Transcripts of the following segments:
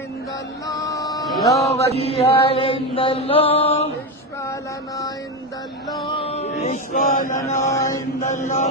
عند الله لا ولي عند الله اشفع لنا عند الله اشفع لنا عند الله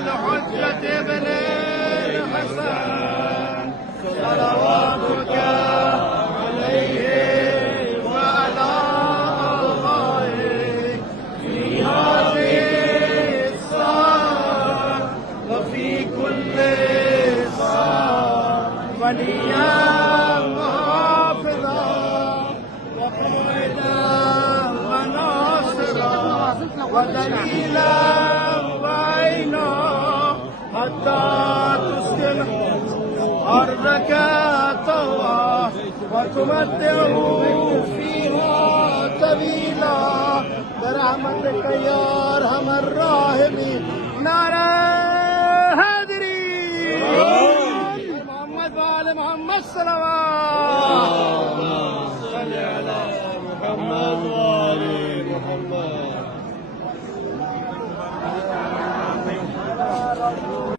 الحجة ابن الحسن صلواتك عليه وعلى آبائه في هذه الساعة وفي كل ساعة وليا وحافظا وقائدا وناصرا ودليلا وعينا حتى تسكن أرضك طوعا وتمتعه فيها طويلا برحمتك يا أرحم الراحمين نعرہ حیدری محمد وآل محمد صلوات